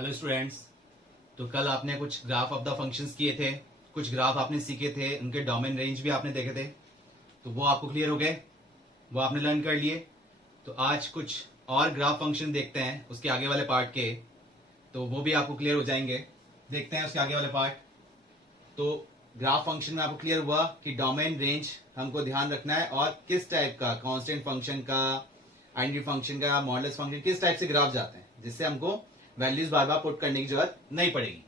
Hello students. तो कल आपने कुछ ग्राफ ऑफ द फंक्शंस किए थे, कुछ ग्राफ आपने सीखे थे, उनके डोमेन रेंज भी आपने देखे थे। तो वो आपको क्लियर हो गए, वो आपने लर्न कर लिए। तो आज कुछ और ग्राफ फंक्शन देखते हैं उसके आगे वाले पार्ट के, तो वो भी आपको क्लियर हो जाएंगे। देखते हैं उसके आगे वाले पार्ट। तो ग्राफ फंक्शन में आपको क्लियर हुआ कि डोमेन रेंज हमको ध्यान रखना है और किस टाइप का कांस्टेंट फंक्शन का, आइडेंटिटी फंक्शन का, मॉडुलस फंक्शन किस टाइप से ग्राफ जाते हैं, जिससे हमको वैल्यूज बार बार पुट करने की जरूरत नहीं पड़ेगी।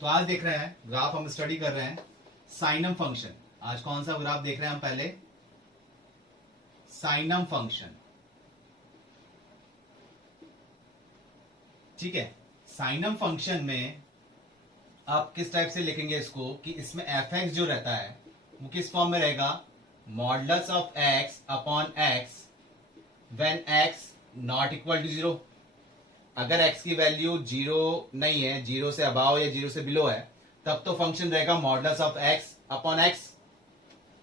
तो आज देख रहे हैं ग्राफ, हम स्टडी कर रहे हैं साइनम फंक्शन। आज कौन सा ग्राफ देख रहे हैं हम? पहले साइनम फंक्शन, ठीक है। साइनम फंक्शन में आप किस टाइप से लिखेंगे इसको कि इसमें एफ एक्स जो रहता है वो किस फॉर्म में रहेगा? Modulus of x upon x when x not equal to zero. अगर x की वैल्यू जीरो नहीं है, जीरो से अबाव या जीरो से बिलो है, तब तो फंक्शन रहेगा modulus of x upon x।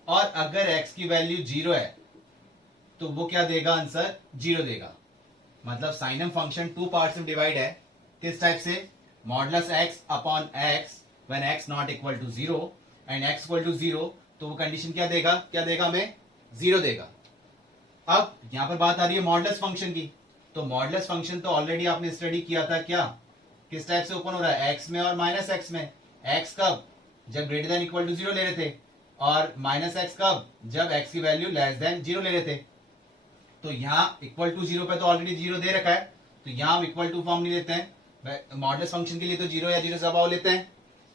और अगर x की वैल्यू जीरो है तो वो क्या देगा? आंसर जीरो देगा। मतलब साइनम फंक्शन टू पार्ट्स में डिवाइड है। किस टाइप से? Modulus x upon x when x not equal to zero and x equal to zero, तो वो कंडीशन क्या देगा? क्या देगा हमें? जीरो देगा। अब यहां पर बात आ रही है मॉडुलस फंक्शन की। तो मॉडुलस फंक्शन तो ऑलरेडी आपने स्टडी किया था। क्या, किस टाइप से ओपन हो रहा है? x में और माइनस x में। x कब? जब greater than equal to zero ले रहे थे, और माइनस x कब? जब x की वैल्यू लेस देन जीरो ले रहे थे। तो यहाँ इक्वल टू जीरो पे तो ऑलरेडी जीरो दे रखा है, तो यहाँ हम इक्वल टू फॉर्म नहीं लेते हैं। मॉडुलस फंक्शन के लिए तो जीरो या जीरो से अबाव लेते हैं,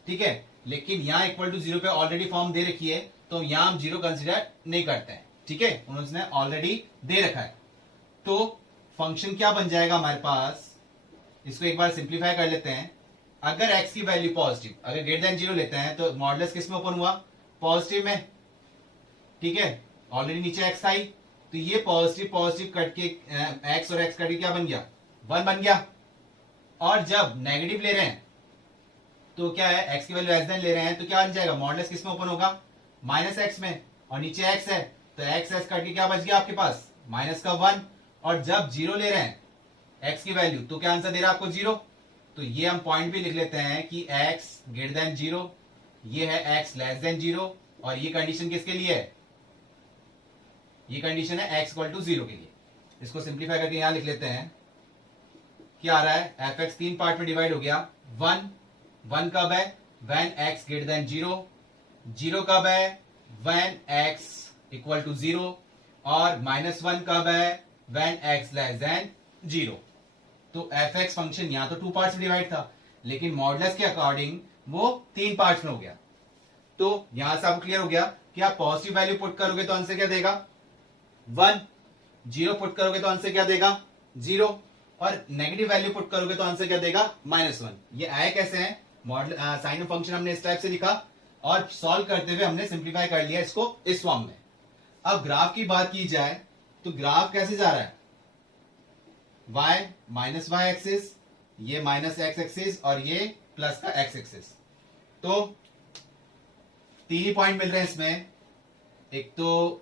ठीक है। लेकिन यहाँ इक्वल टू जीरो पे ऑलरेडी फॉर्म दे रखी है, तो यहाँ हम जीरो कंसिडर नहीं करते हैं, ठीक है। उन्होंने ऑलरेडी दे रखा है। तो फंक्शन क्या बन जाएगा हमारे पास? इसको एक बार सिंप्लीफाई कर लेते हैं। अगर x की वैल्यू पॉजिटिव, अगर ग्रेटर देन जीरो लेते हैं, तो मॉडुलस किस में ओपन हुआ? पॉजिटिव में, ठीक है। ऑलरेडी नीचे x आई, तो ये पॉजिटिव पॉजिटिव कट के x और x कट के क्या बन गया? 1 बन गया। और जब नेगेटिव ले रहे हैं तो क्या है? x की वैल्यू लेस देन ले रहे हैं, तो क्या बन जाएगा? मॉडुलस किस में ओपन होगा? माइनस x में, और नीचे x है, तो x कट के क्या बच गया आपके पास? माइनस का 1। और जब जीरो ले रहे हैं x की वैल्यू, तो क्या आंसर दे रहा है आपको? जीरो। तो ये हम पॉइंट भी लिख लेते हैं कि x ग्रेटर देन जीरो, ये है x लेस देन जीरो, और ये कंडीशन किसके लिए है? ये कंडीशन है x इक्वल टू जीरो के लिए। इसको सिंप्लीफाई करके यहां लिख लेते हैं। क्या आ रहा है? एफ एक्स तीन पार्ट में डिवाइड हो गया। 1 कब है? When x greater than zero. Zero कब है? When x equal to zero. और -1 कब है? when x less than 0। तो fx फंक्शन यहां तो टू पार्ट्स में डिवाइड था, लेकिन मॉडुलस के अकॉर्डिंग वो तीन पार्ट्स में हो गया। तो यहां से आपको क्लियर हो गया कि आप पॉजिटिव वैल्यू पुट करोगे तो आंसर क्या देगा? 1। जीरो पुट करोगे तो आंसर क्या देगा? 0। और नेगेटिव वैल्यू पुट करोगे तो आंसर क्या देगा? -1। ये आए कैसे हैं? साइन फंक्शन हमने इस टाइप से लिखा, और सॉल्व करते हुए हमने सिंप्लीफाई कर लिया इसको इस फॉर्म में। अब ग्राफ की बात की जाए तो ग्राफ कैसे जा रहा है? y माइनस वाई एक्सिस, ये माइनस एक्स एक्सिस, और ये प्लस का एक्स एक्सिस। तो तीन ही पॉइंट मिल रहे हैं इसमें। एक तो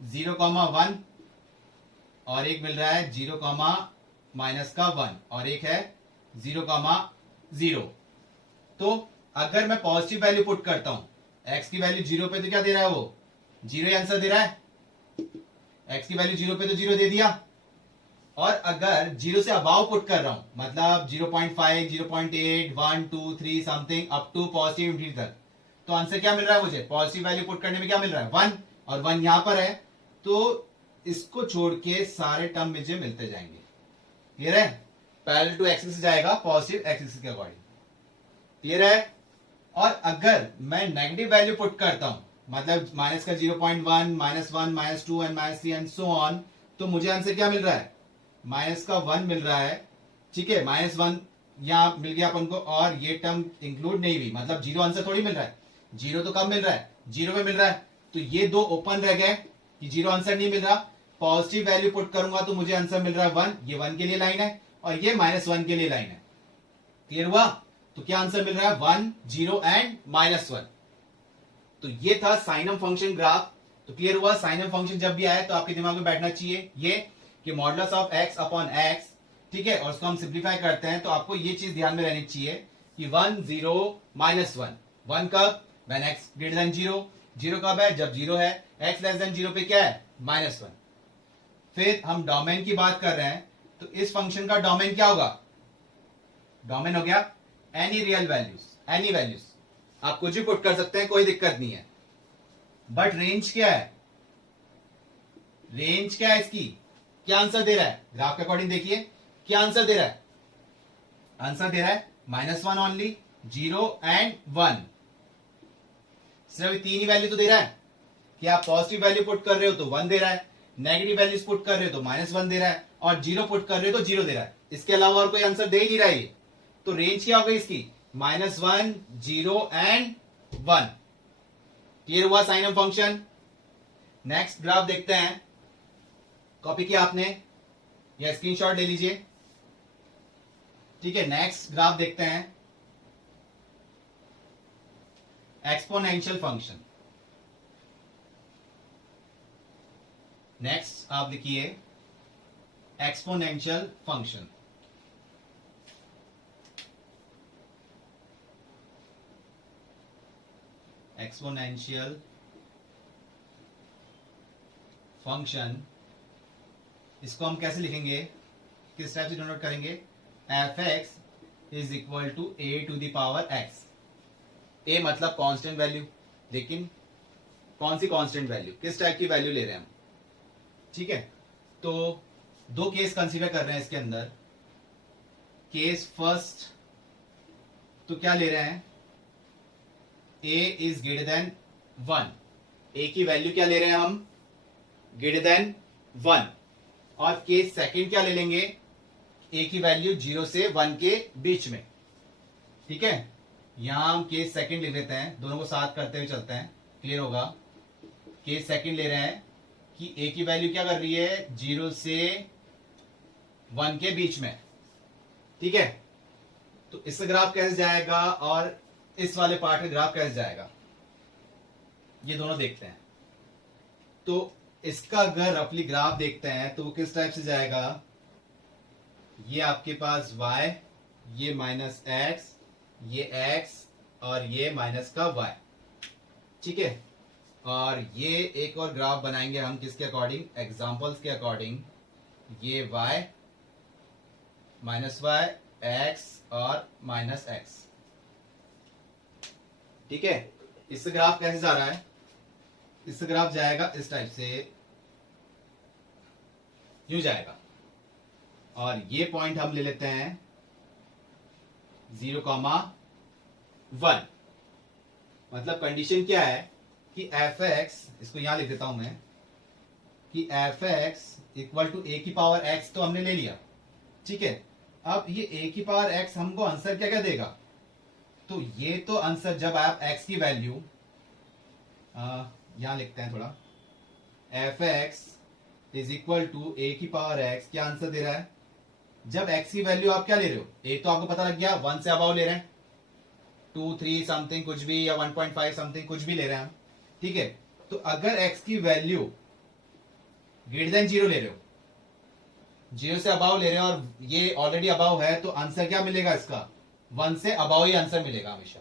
0,1, और एक मिल रहा है 0,-1, और एक है 0,0। तो अगर मैं पॉजिटिव वैल्यू पुट करता हूं, x की वैल्यू जीरो पे, तो क्या दे रहा है? वो जीरो ही आंसर दे रहा है। x की वैल्यू जीरो पे तो जीरो दे दिया। और अगर जीरो से अबाव पुट कर रहा हूं, मतलब 0.5, 0.8, 1, 2, 3 something up to positive infinity तक, तो आंसर क्या मिल रहा है मुझे? पॉजिटिव वैल्यू पुट करने में क्या मिल रहा है? 1, और 1 यहां पर है, तो इसको छोड़ के सारे टर्म मुझे मिलते जाएंगे। क्लियर है? पैरेलल टू एक्सिस जाएगा, पॉजिटिव एक्सिस के अकॉर्डिंग। क्लियर है? और अगर मैं नेगेटिव वैल्यू पुट करता हूं, मतलब माइनस का 0.1, -1, -2 एंड -3 एंड सो ऑन, तो मुझे आंसर क्या मिल रहा है? माइनस का 1 मिल रहा है, ठीक है। -1 यहां मिल गया अपन को, और ये टर्म इंक्लूड नहीं हुई, मतलब जीरो आंसर थोड़ी मिल रहा है। जीरो तो कब मिल रहा है? जीरो में मिल रहा है। तो ये दो ओपन रह गए कि जीरो आंसर नहीं मिल रहा। पॉजिटिव वैल्यू पुट करूंगा तो मुझे आंसर मिल रहा है 1, ये 1 के लिए लाइन है, और ये -1 के लिए लाइन है। क्लियर हुआ? तो क्या आंसर मिल रहा है? 1, 0 एंड -1। तो ये था साइनम फंक्शन ग्राफ। तो क्लियर हुआ? साइनम फंक्शन जब भी आए तो आपके दिमाग में बैठना चाहिए ये कि modulus of x upon x ठीक है, और उसको हम सिंप्लीफाई करते हैं तो आपको ये चीज ध्यान में रहनी चाहिए कि 1 0 -1, 1 कब, व्हेन x ग्रेटर देन 0, 0 कब है, जब 0 है, x लेस देन 0 पे क्या है, -1। फिर हम डोमेन की बात कर रहे हैं तो इस फंक्शन का डोमेन क्या होगा, डोमेन हो गया any real values, any values, आप कुछ भी पुट कर सकते हैं, कोई दिक्कत नहीं है। बट रेंज क्या है, रेंज क्या है इसकी, क्या आंसर दे रहा है, ग्राफ के अकॉर्डिंग देखिए क्या आंसर दे रहा है, आंसर दे रहा है -1 ओनली, 0 एंड 1, सिर्फ तीन ही वैल्यू तो दे रहा है कि आप पॉजिटिव वैल्यू पुट कर रहे हो तो 1 दे रहा है, नेगेटिव वैल्यूज पुट कर रहे हो तो -1 दे रहा है, और 0 पुट कर रहे हो तो 0 दे रहा है, इसके अलावा और कोई आंसर दे ही नहीं रहा है। तो रेंज क्या हो गई इसकी, -1 0 एंड 1। क्लियर हुआ sign of function. Next graph देखते हैं, कॉपी किया आपने या स्क्रीनशॉट ले लीजिए, ठीक है। नेक्स्ट ग्राफ देखते हैं, एक्सपोनेंशियल फंक्शन। नेक्स्ट आप लिखिए एक्सपोनेंशियल फंक्शन। एक्सपोनेंशियल फंक्शन, इसको हम कैसे लिखेंगे, किस टाइप से डिनोट करेंगे, f(x) is equal to a to the power x। a मतलब कांस्टेंट वैल्यू, लेकिन कौन सी कांस्टेंट वैल्यू, किस टाइप की वैल्यू ले रहे हैं हम, ठीक है। तो दो केस कंसीडर कर रहे हैं इसके अंदर। केस फर्स्ट, तो क्या ले रहे हैं, a is greater than 1, a की वैल्यू क्या ले रहे हैं हम, ग्रेटर देन 1। और केस सेकंड क्या ले लेंगे, a की वैल्यू 0 से 1 के बीच में, ठीक है। यहां हम केस सेकंड लिख लेते हैं, दोनों को साथ करते हुए चलते हैं, क्लियर होगा। केस सेकंड ले रहे हैं कि a की वैल्यू क्या कर रही है, 0 से 1 के बीच में, ठीक है। तो इसका ग्राफ कैसे जाएगा और इस वाले पार्ट का ग्राफ कैसे जाएगा, ये दोनों देखते हैं। तो इसका अगर रफली ग्राफ देखते हैं तो वो किस टाइप से जाएगा, ये आपके पास y, ये -x, ये x और ये माइनस का y, ठीक है। और ये एक और ग्राफ बनाएंगे हम किसके अकॉर्डिंग, एग्जांपल्स के अकॉर्डिंग, ये y -y, x और -x, ठीक है। इससे ग्राफ कैसे जा रहा है, इससे ग्राफ जाएगा इस टाइप से, यूं जाएगा। और ये पॉइंट हम ले लेते हैं 0,1, मतलब कंडीशन क्या है कि f(x), इसको यहां लिख देता हूं मैं, कि f(x) इक्वल टू a की पावर x तो हमने ले लिया, ठीक है। अब ये a की पावर x हमको आंसर क्या क्या देगा, तो ये तो आंसर जब आप x की वैल्यू, यहां लिखते हैं थोड़ा, f(x) is equal to a की पावर x, क्या आंसर दे रहा है, जब x की वैल्यू आप क्या ले रहे हो, a तो आपको पता लग गया 1 से अबाव ले रहे हैं, 2 3 समथिंग कुछ भी, या 1.5 समथिंग कुछ भी ले रहे हैं हम, ठीक है। तो अगर x की वैल्यू ग्रेटर देन 0 ले रहे हो, 0 से अबाव ले रहे हो और ये ऑलरेडी अबाव है, तो आंसर क्या मिलेगा इसका, 1 से अबाव ही आंसर मिलेगा हमेशा।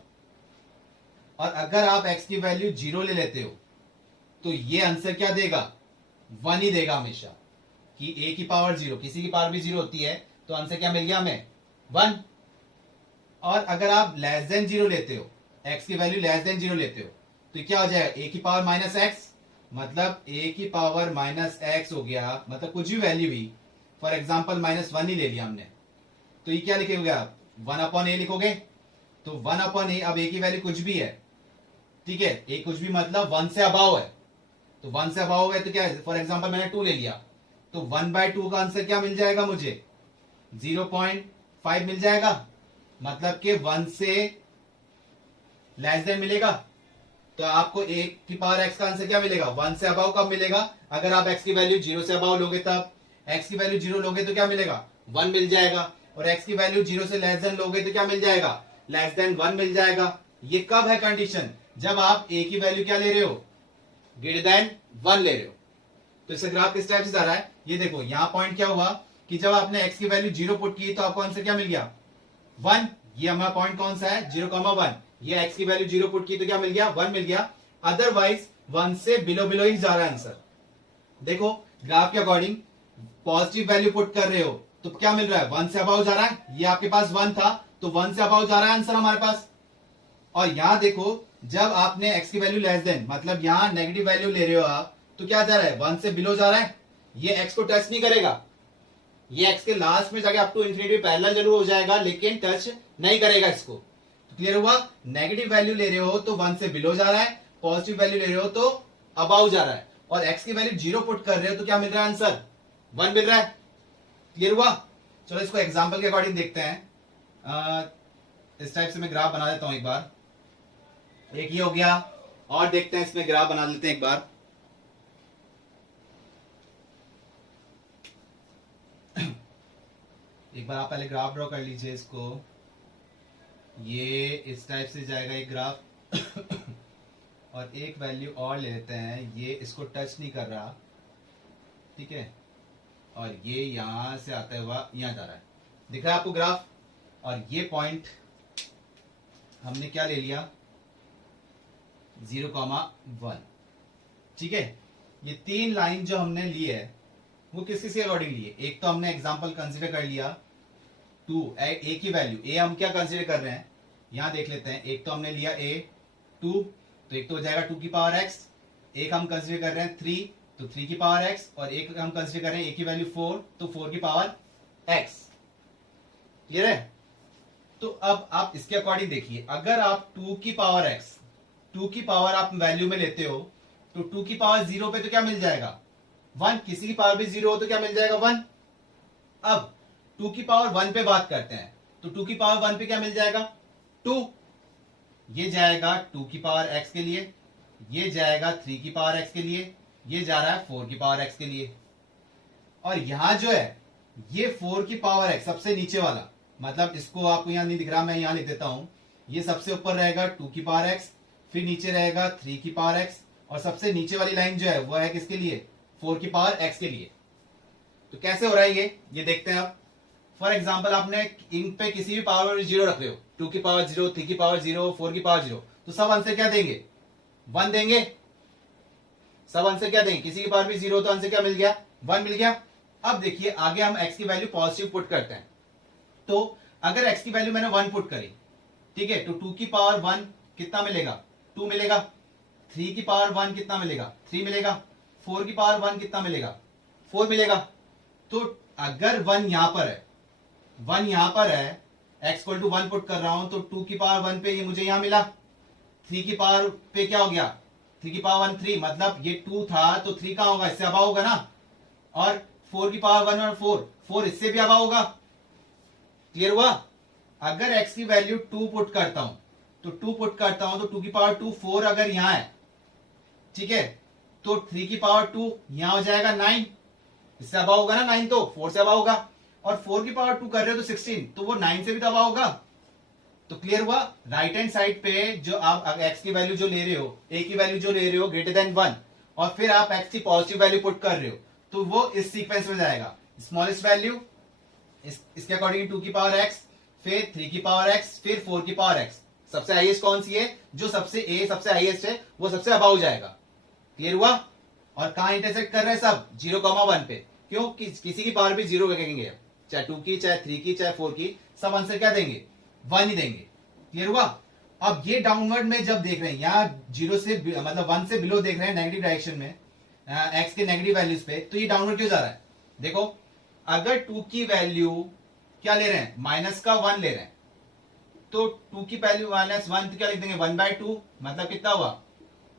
और अगर आप x की वैल्यू 0 ले लेते हो तो ये आंसर क्या देगा, 1 ही देगा हमेशा, कि a की पावर 0, किसी की पावर भी 0 होती है, तो आंसर क्या मिल गया हमें, 1। और अगर आप लेस देन 0 लेते हो, x की वैल्यू लेस देन 0 लेते हो, तो क्या हो जाएगा, a की पावर -x, मतलब a की पावर -x हो गया, मतलब कुछ भी वैल्यू भी, फॉर एग्जाम्पल -1 ही ले लिया हमने, तो ये क्या लिखोगे आप, 1/a लिखोगे, तो 1/a, अब a की वैल्यू कुछ भी है, ठीक है, a कुछ भी मतलब 1 से अबाव है, तो 1 से अबाव है तो क्या है, फॉर एग्जाम्पल मैंने 2 ले लिया, तो 1/2 का आंसर क्या मिल जाएगा मुझे, 0.5 मिल जाएगा, मतलब कि 1 से लेस देन मिलेगा। तो आपको a की पावर x का आंसर क्या मिलेगा, 1 से अबाव कब मिलेगा, अगर आप x की वैल्यू 0 से अबाव लोगे, तब x की वैल्यू 0 लोगे तो क्या मिलेगा, 1 मिल जाएगा, और x की वैल्यू 0 से लेस देन लोगे तो क्या मिल जाएगा, लेस देन 1 मिल जाएगा। ये कब है कंडीशन, जब आप a की वैल्यू क्या ले रहे हो, ग्रेटर देन 1 ले रहे हो। तो इसका ग्राफ किस टाइप से जा रहा है, ये देखो, यहां पॉइंट क्या हुआ कि जब आपने x की वैल्यू 0 पुट की तो आपको आंसर क्या मिल गया 1। ये हमारा पॉइंट कौन सा है 0,1। ये x की वैल्यू 0 पुट की तो क्या मिल गया 1 मिल गया। अदरवाइज 1 से बिलो बिलो ही जा रहा है आंसर। देखो ग्राफ के अकॉर्डिंग पॉजिटिव वैल्यू पुट कर रहे हो तो क्या मिल रहा है 1 से अबाउ जा रहा है। ये आपके पास 1 था तो 1 से अबाउ जा रहा है आंसर हमारे पास। और यहां देखो जब आपने x की वैल्यू लेस देन मतलब यहां नेगेटिव वैल्यू ले रहे हो आप तो क्या जा रहा है 1 से बिलो जा रहा है। ये x को टच नहीं करेगा, ये x के लास्ट में जाके अप टू इंफिनिटी पैरेलल जरूर हो जाएगा लेकिन टच नहीं करेगा इसको। तो क्लियर हुआ। नेगेटिव वैल्यू ले रहे हो तो 1 से बिलो जा रहा है, पॉजिटिव वैल्यू ले रहे हो तो अबाउ जा रहा है। और x की वैल्यू 0 पुट कर रहे हो तो क्या मिल रहा है आंसर 1 मिल रहा है। क्लियर हुआ। चलो इसको एग्जांपल के अकॉर्डिंग देखते हैं। इस टाइप से मैं ग्राफ बना देता हूं एक बार। एक ये हो गया और देखते हैं इसमें ग्राफ बना लेते हैं एक बार। एक बार आप पहले ग्राफ ड्रॉ कर लीजिए इसको। ये इस टाइप से जाएगा एक ग्राफ और एक वैल्यू और ले लेते हैं, ये इसको टच नहीं कर रहा, ठीक है। और ये यहां से आता हुआ यहां जा रहा है, दिख रहा है आपको ग्राफ। और ये पॉइंट हमने क्या ले लिया 0,1, ठीक है। ये 3 लाइन जो हमने ली है वो किस किस के अकॉर्डिंग ली है। एक तो हमने एग्जांपल कंसीडर कर लिया 2, ए की वैल्यू ए हम क्या कंसीडर कर रहे हैं यहां देख लेते हैं। एक तो हमने लिया ए 2 तो एक तो हो जाएगा 2 की पावर x। एक हम कंसीडर कर रहे हैं 3 तो 3 की पावर x। और एक हम कंसीडर कर रहे हैं a की वैल्यू 4 तो 4 की पावर x। क्लियर है। तो अब आप इसके अकॉर्डिंग देखिए, अगर आप 2 की पावर x 2 की पावर आप वैल्यू में लेते हो तो 2 की पावर 0 पे तो क्या मिल जाएगा 1। किसी की पावर भी 0 हो तो क्या मिल जाएगा 1। अब 2 की पावर 1 पे बात करते हैं तो 2 की पावर 1 पे क्या मिल जाएगा 2। ये जाएगा 2 की पावर x के लिए, ये जाएगा 3 की पावर x के लिए, ये जा रहा है 4 की पावर x के लिए। और यहां जो है ये 4 की पावर x सबसे नीचे वाला, मतलब इसको आपको यहां नहीं दिख रहा, मैं यहां लिख देता हूं। ये सबसे ऊपर रहेगा 2 की पावर x, फिर नीचे रहेगा 3 की पावर x और सबसे नीचे वाली लाइन जो है वो है किसके लिए 4 की पावर x के लिए। तो कैसे हो रहा है ये देखते हैं आप। फॉर एग्जाम्पल आपने इन पे किसी भी पावर 0 रख रहे हो, 2 की पावर 0, 3 की पावर 0, 4 की पावर 0, तो सब आंसर क्या देंगे 1 देंगे। सब आंसर क्या देंगे, किसी की पावर भी 0 तो आंसर क्या मिल गया 1 मिल गया। अब देखिए आगे हम x की वैल्यू पॉजिटिव पुट करते हैं। तो अगर x की वैल्यू मैंने 1 पुट करी, ठीक है, तो 2 की पावर 1 कितना मिलेगा 2 मिलेगा। 3 की पावर 1 कितना मिलेगा 3 मिलेगा। 4 की पावर 1 कितना मिलेगा 4 मिलेगा। तो अगर 1 यहां पर है, 1 यहां पर है, x इक्वल टू 1 पुट कर रहा हूं तो 2 की पावर 1 पे ये मुझे यहां मिला। 3 की पावर पे क्या हो गया 3 की पावर 1 3, मतलब ये 2 था तो 3 कहां होगा इससे अबा होगा ना। और 4 की पावर 1 और 4 इससे भी अबा होगा। क्लियर हुआ। अगर x की वैल्यू 2 पुट करता हूं तो 2 पुट करता हूं तो 2 की पावर 2 4 अगर यहां है, ठीक है, तो 3 की पावर 2 यहां हो जाएगा 9, इससे अबा होगा ना 9, तो 4 से अबा होगा। और 4 की पावर 2 कर रहे हो तो 16, तो वो 9 से भी तो अबा होगा। तो क्लियर हुआ। राइट हैंड साइड पे जो आप x की वैल्यू जो ले रहे हो, a की वैल्यू जो ले रहे हो ग्रेटर देन 1 और फिर आप x की पॉजिटिव वैल्यू पुट कर रहे हो तो वो इस सीक्वेंस में जाएगा। स्मॉलेस्ट वैल्यू इसके अकॉर्डिंग 2 की पावर x, फिर 3 की पावर x, फिर 4 की पावर x। सबसे हाईएस्ट कौन सी है, जो सबसे सबसे हाईएस्ट है वो सबसे अबाउ जाएगा। क्लियर हुआ। और कहां इंटरसेक्ट कर रहे हैं सब 0,1 पे, क्यों किसी की पावर भी 0 लगेंगे, चाहे 2 की, चाहे 3 की, चाहे 4 की, सब आंसर क्या देंगे 1 ही देंगे। क्लियर हुआ। अब ये डाउनवर्ड में जब देख रहे हैं, यहाँ 0 से मतलब 1 से बिलो देख रहे हैं नेगेटिव डायरेक्शन में x के नेगेटिव वैल्यूज पे, तो ये डाउनवर्ड क्यों जा रहा है। देखो अगर 2 की वैल्यू क्या ले रहे हैं -1 ले रहे हैं तो 2 की वैल्यू -1 तो क्या लिख देंगे 1/2, मतलब कितना हुआ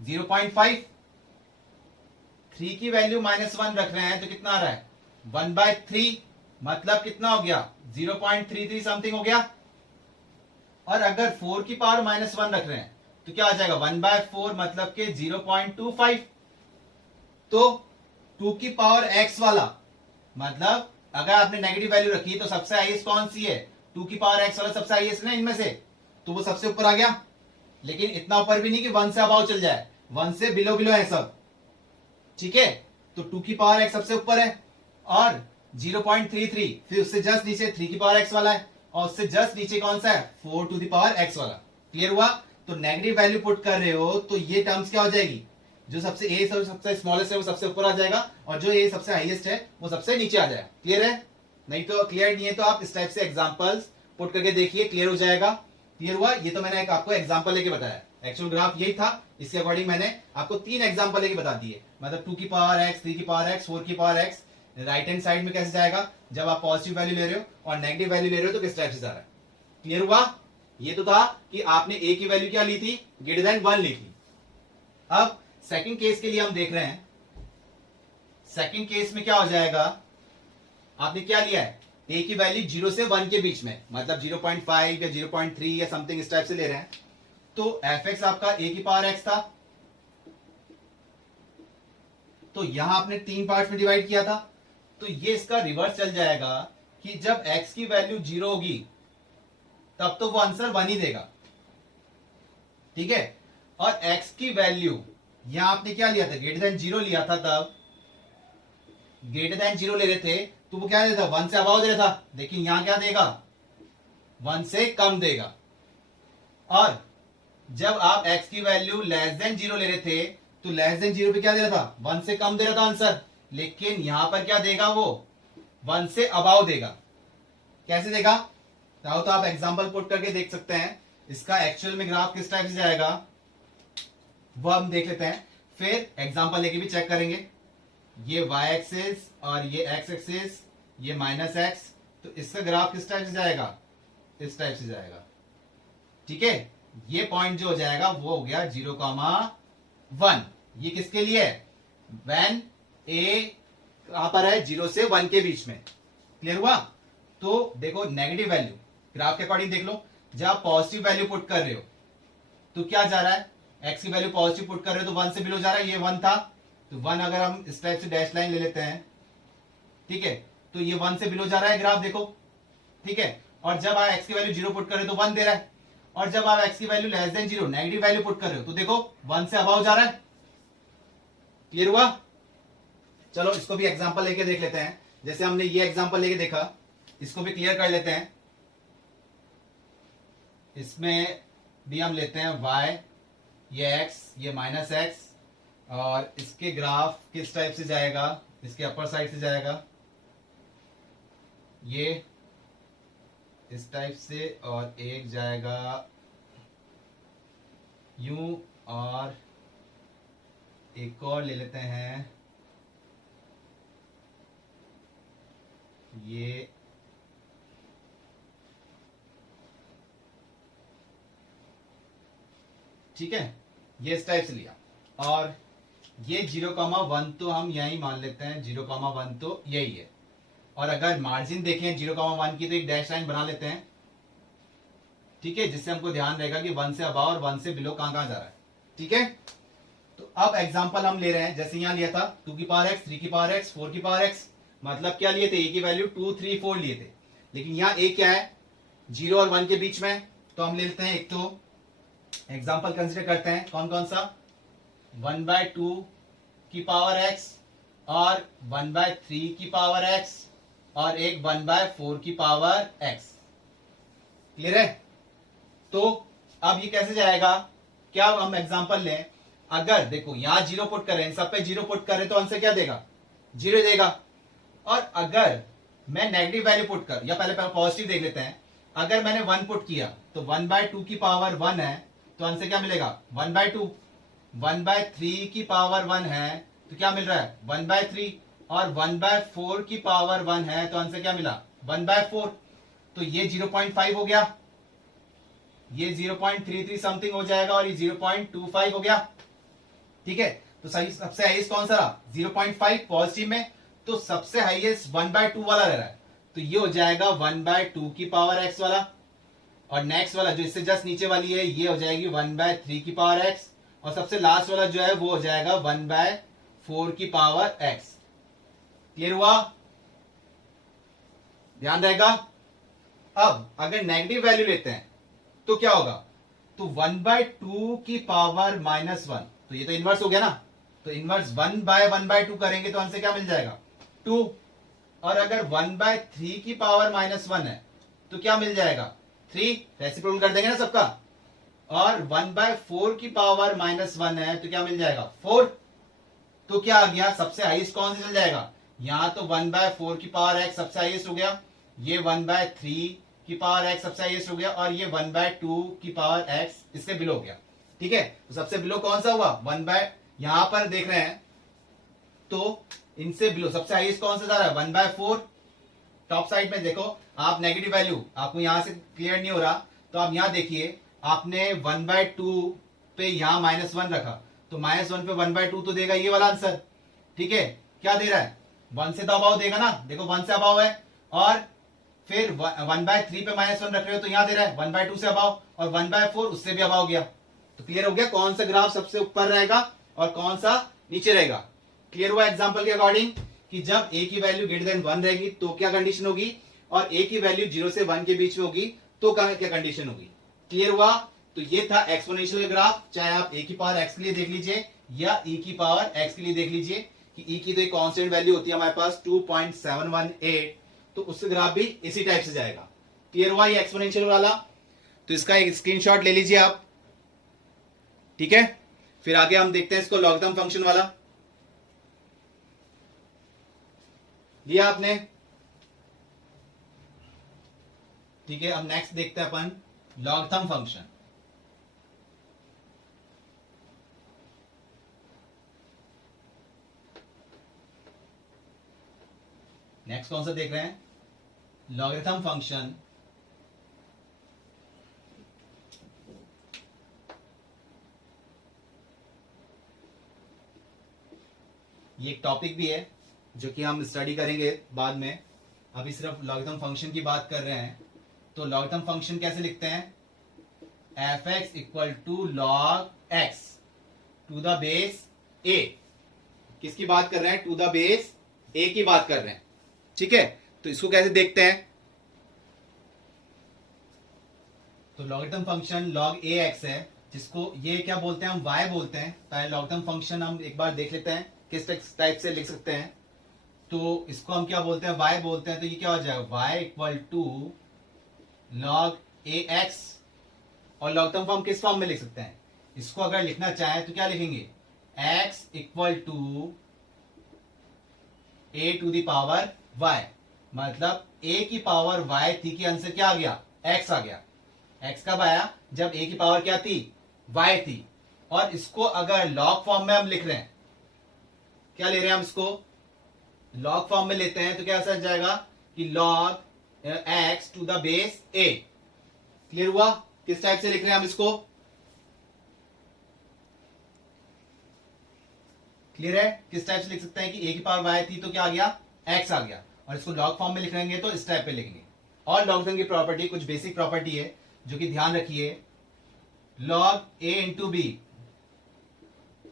0.5। 3 की वैल्यू -1 रख रहे हैं तो कितना आ रहा है 1/3, मतलब कितना हो गया 0.33 समथिंग हो गया। और अगर 4 की पावर -1 रख रहे हैं तो क्या आ जाएगा 1/4, मतलब के 0.25। तो 2 की पावर x वाला, मतलब अगर आपने नेगेटिव वैल्यू रखी तो सबसे हाईएस्ट कौन सी है 2 की पावर x वाला सबसे हाईएस्ट ना इनमें से, तो वो सबसे ऊपर आ गया। लेकिन इतना ऊपर भी नहीं कि 1 से अबाव चल जाए, 1 से बिलो बिलो है सब, ठीक है। तो 2 की पावर x सबसे ऊपर है और 0.33, फिर उससे जस्ट नीचे 3 की पावर x वाला है, और उससे जस्ट नीचे कौन सा है 4 टू द पावर x वाला। क्लियर हुआ? तो नेगेटिव वैल्यू पुट कर रहे हो तो ये टर्म्स क्या हो जाएगी, जो सबसे ए सबसे स्मॉलेस्ट है वो सबसे ऊपर आ जाएगा, और जो ए सबसे हाईएस्ट है वो सबसे नीचे आ जाएगा। क्लियर है? नहीं तो क्लियर नहीं है तो आप इस टाइप से एग्जांपल्स पुट करके देखिए, क्लियर हो जाएगा। क्लियर हुआ? ये तो मैंने एक आपको एग्जांपल लेके बताया, एक्चुअल ग्राफ यही था, इसके अकॉर्डिंग मैंने आपको 3 एग्जांपल लेके बता दिए, मतलब 2 की पावर x, 3 की पावर x, 4 की power x। Right hand side में कैसे जाएगा, जब आप पॉजिटिव वैल्यू ले रहे हो और नेगेटिव वैल्यू ले रहे हो तो किस टाइप से जा रहा है। क्लियर हुआ? ये तो था कि आपने a की वैल्यू क्या ली थी, ग्रेटर देन 1 ली थी। अब सेकंड केस के लिए हम देख रहे हैं, सेकंड केस में क्या हो जाएगा, आपने क्या लिया है, a की वैल्यू 0 से 1 के बीच में, मतलब 0.5 या 0.3 या समथिंग इस टाइप से ले रहे हैं। तो fx आपका a की पावर x था, तो यहां आपने 3 पार्ट्स में डिवाइड किया था, तो ये इसका रिवर्स चल जाएगा कि जब x की वैल्यू 0 होगी तब तो वो आंसर 1 ही देगा। ठीक है? और x की वैल्यू यहां आपने क्या लिया था, ग्रेटर देन 0 लिया था, तब ग्रेटर देन 0 ले रहे थे तो वो क्या देता, 1 से अबाव दे रहा था, लेकिन यहां क्या देगा, 1 से कम देगा। और जब आप x की वैल्यू लेस देन 0 ले रहे थे तो लेस देन 0 पे क्या दे रहा था, 1 से कम दे रहा था आंसर, लेकिन यहां पर क्या देगा, वो 1 से अबाव देगा। कैसे देगा, तो आप एग्जांपल पुट करके देख सकते हैं। इसका एक्चुअल में ग्राफ किस टाइप से जाएगा वो हम देख लेते हैं, फिर एग्जांपल लेके भी चेक करेंगे। ये y एक्सिस और ये x एक्सिस, ये माइनस x, तो इसका ग्राफ किस टाइप से जाएगा, इस टाइप से जाएगा। ठीक है? ये पॉइंट जो हो जाएगा वो हो गया 0,1। ये किसके लिए है, व्हेन a कहां पर है, 0 से 1 के बीच में। क्लियर हुआ? तो देखो नेगेटिव वैल्यू ग्राफ के अकॉर्डिंग देख लो, जब आप पॉजिटिव वैल्यू पुट कर रहे हो तो क्या जा रहा है, x की वैल्यू पॉजिटिव पुट कर रहे हो तो 1 से बिलो जा रहा है, ये 1 था, तो 1 अगर हम इस टाइप से डैश लाइन ले लेते हैं, ठीक है, तो ये 1 से बिलो जा रहा है ग्राफ, देखो। ठीक है? और जब आप x की वैल्यू 0 पुट कर रहे हो तो 1 दे रहा है, और जब आप x की value less than 0 negative value put कर रहे हो तो देखो 1 से अबाव जा रहा है। क्लियर हुआ? चलो इसको भी एग्जांपल लेके देख लेते हैं, जैसे हमने ये एग्जांपल लेके देखा, इसको भी क्लियर कर लेते हैं। इसमें भी हम लेते हैं y, ये x, ये माइनस x, और इसके ग्राफ किस टाइप से जाएगा, इसके अपर साइड से जाएगा, ये इस टाइप से, और एक जाएगा यूं, और एक और ले लेते हैं, ये ठीक है, ये इस टाइप से लिया, और ये 0,1 तो हम यही मान लेते हैं, 0,1 तो यही है। और अगर मार्जिन देखें 0,1 की तो एक डैश लाइन बना लेते हैं, ठीक है, जिससे हमको ध्यान रहेगा कि 1 से अबाव और 1 से बिलो कहां कहां जा रहा है। ठीक है? तो अब एग्जांपल हम ले रहे हैं, जैसे यहां लिया था 2 की पावर x, 3 की पावर x, 4 की पावर x, मतलब क्या लिए थे, a की वैल्यू 2, 3, 4 लिए थे, लेकिन यहां a क्या है, 0 और 1 के बीच में। तो हम ले लेते हैं, एक तो एग्जाम्पल कंसिडर करते हैं, कौन कौन सा, 1/2 की पावर x, और 1/3 की पावर x, और एक 1/4 की पावर x। क्लियर है? तो अब ये कैसे जाएगा, क्या हम एग्जांपल लें, अगर देखो यहां 0 पुट करें, इन सब पे 0 पुट करें तो आंसर क्या देगा, 0 देगा। और अगर मैं नेगेटिव वैल्यू पुट कर, या पहले पॉजिटिव देख लेते हैं, अगर मैंने 1 पुट किया तो 1/2 की पावर 1 है, तो आंसर क्या मिलेगा, 1/2। 1/3 की पावर 1 है तो क्या मिल रहा है, 1/3, और 1/4 की पावर 1 है तो आंसर क्या मिला, 1/4। तो ये 0.5 हो गया, ये 0.33 समथिंग हो जाएगा, और ये 0.25 हो गया। ठीक है? तो सही सबसे हाईएस्ट कौन सा रहा, 0.5 पॉजिटिव में, तो सबसे हाईएस्ट 1/2 वाला रह रहा है, तो ये हो जाएगा 1/2 की पावर x वाला, और नेक्स्ट वाला जो इससे जस्ट नीचे वाली है ये हो जाएगी 1/3 की पावर x, और सबसे लास्ट वाला जो है वो हो जाएगा 1/4 की पावर x। क्लियर हुआ? ध्यान रहेगा। अब अगर नेगेटिव वैल्यू लेते हैं तो क्या होगा, तो 1/2 की पावर -1, तो ये तो इनवर्स हो गया ना, तो इनवर्स 1/1/2 करेंगे तो आंसर क्या मिल जाएगा, 2। और अगर 1/3 की पावर -1 है तो क्या मिल जाएगा, 3, रेसिप्रोकल कर देंगे ना सबका। और 1/4 की पावर -1 है तो क्या मिल जाएगा, 4। तो क्या आ गया, सबसे हाईएस्ट कौन से चल जाएगा, यहां तो 1/4 की पावर x सबसे हाईएस्ट हो गया, ये 1/3 की पावर x सबसे हाईएस्ट हो गया, और ये 1/2 की पावर x इससे बिलो हो गया। ठीक है, तो सबसे बिलो कौन सा हुआ, यहां पर देख रहे हैं तो इनसे बिलो सबसे हाईएस्ट कौन सा जा रहा है, 1/4। टॉप साइड में देखो आप, नेगेटिव वैल्यू आपको यहां से क्लियर नहीं हो रहा तो आप यहां देखिए, आपने 1/2 पे यहां -1 रखा तो -1 पे 1/2 तो देगा ये वाला आंसर। ठीक है, क्या दे रहा है, 1 से तो अबाव देगा ना, देखो 1 से अबाव है, और फिर 1/3 पे -1 रख रहे हो तो यहां दे रहा है 1/2 से अबाव, और 1/4 उससे भी अबाव गया। तो क्लियर हो गया कौन सा ग्राफ सबसे ऊपर रहेगा और कौन सा नीचे रहेगा। क्लियर हुआ एग्जाम्पल के अकॉर्डिंग कि जब a की वैल्यू ग्रेटर देन 1 रहेगी तो क्या कंडीशन होगी, और a की वैल्यू 0 से 1 के बीच में होगी तो क्या कंडीशन होगी। क्लियर हुआ, तो ये था एक्सपोनेंशियल ग्राफ, चाहे आप a की पावर x के लिए देख लीजिए या e की पावर x के लिए देख लीजिए कि e की तो एक कांस्टेंट वैल्यू होती है हमारे पास 2.718, तो उससे ग्राफ भी इसी टाइप से जाएगा। क्लियर हुआ ये एक्सपोनेंशियल वाला, तो इसका एक स्क्रीनशॉट ले लीजिए आप। ठीक है, फिर आगे हम देखते हैं इसको लॉगरिथम फंक्शन वाला, लिया आपने। ठीक है, अब नेक्स्ट देखते हैं अपन लॉगरिथम फंक्शन। नेक्स्ट कौन सा देख रहे हैं, लॉगरिथम फंक्शन। ये एक टॉपिक भी है जो कि हम स्टडी करेंगे बाद में, अभी सिर्फ लॉगरिथम फंक्शन की बात कर रहे हैं। तो लॉगरिथम फंक्शन कैसे लिखते हैं, f(x) = log x to the base a। किसकी बात कर रहे हैं, टू द बेस a की बात कर रहे हैं। ठीक है, तो इसको कैसे देखते हैं, तो लॉगरिथम फंक्शन log ax है, जिसको ये क्या बोलते हैं, हम y बोलते हैं। पहले लॉगरिथम फंक्शन हम एक बार देख लेते हैं किस टाइप से लिख सकते हैं। तो इसको हम क्या बोलते हैं, y बोलते हैं, तो ये क्या हो जाएगा, y = log ax। और लॉगरिथम फॉर्म किस फॉर्म में लिख सकते हैं, इसको अगर लिखना चाहें तो क्या लिखेंगे, x = a to the power y, मतलब a की पावर y थी कि आंसर क्या आ गया, x आ गया। x कब आया, जब a की पावर क्या थी, y थी। और इसको अगर लॉग फॉर्म में हम लिख रहे हैं, क्या ले रहे हैं हम, इसको लॉग फॉर्म में लेते हैं तो क्या समझ जाएगा कि log x to the base a। Clear हुआ, किस टाइप से लिख रहे हैं हम इसको, क्लियर है, किस टाइप से लिख सकते हैं कि a की पावर y थी तो क्या आ गया, x आ गया। और इसको लॉग फॉर्म में लिखेंगे तो इस टाइप पे लिखेंगे। और लॉगरिथम की प्रॉपर्टी, कुछ बेसिक प्रॉपर्टी है जो कि ध्यान रखिए, log a into b,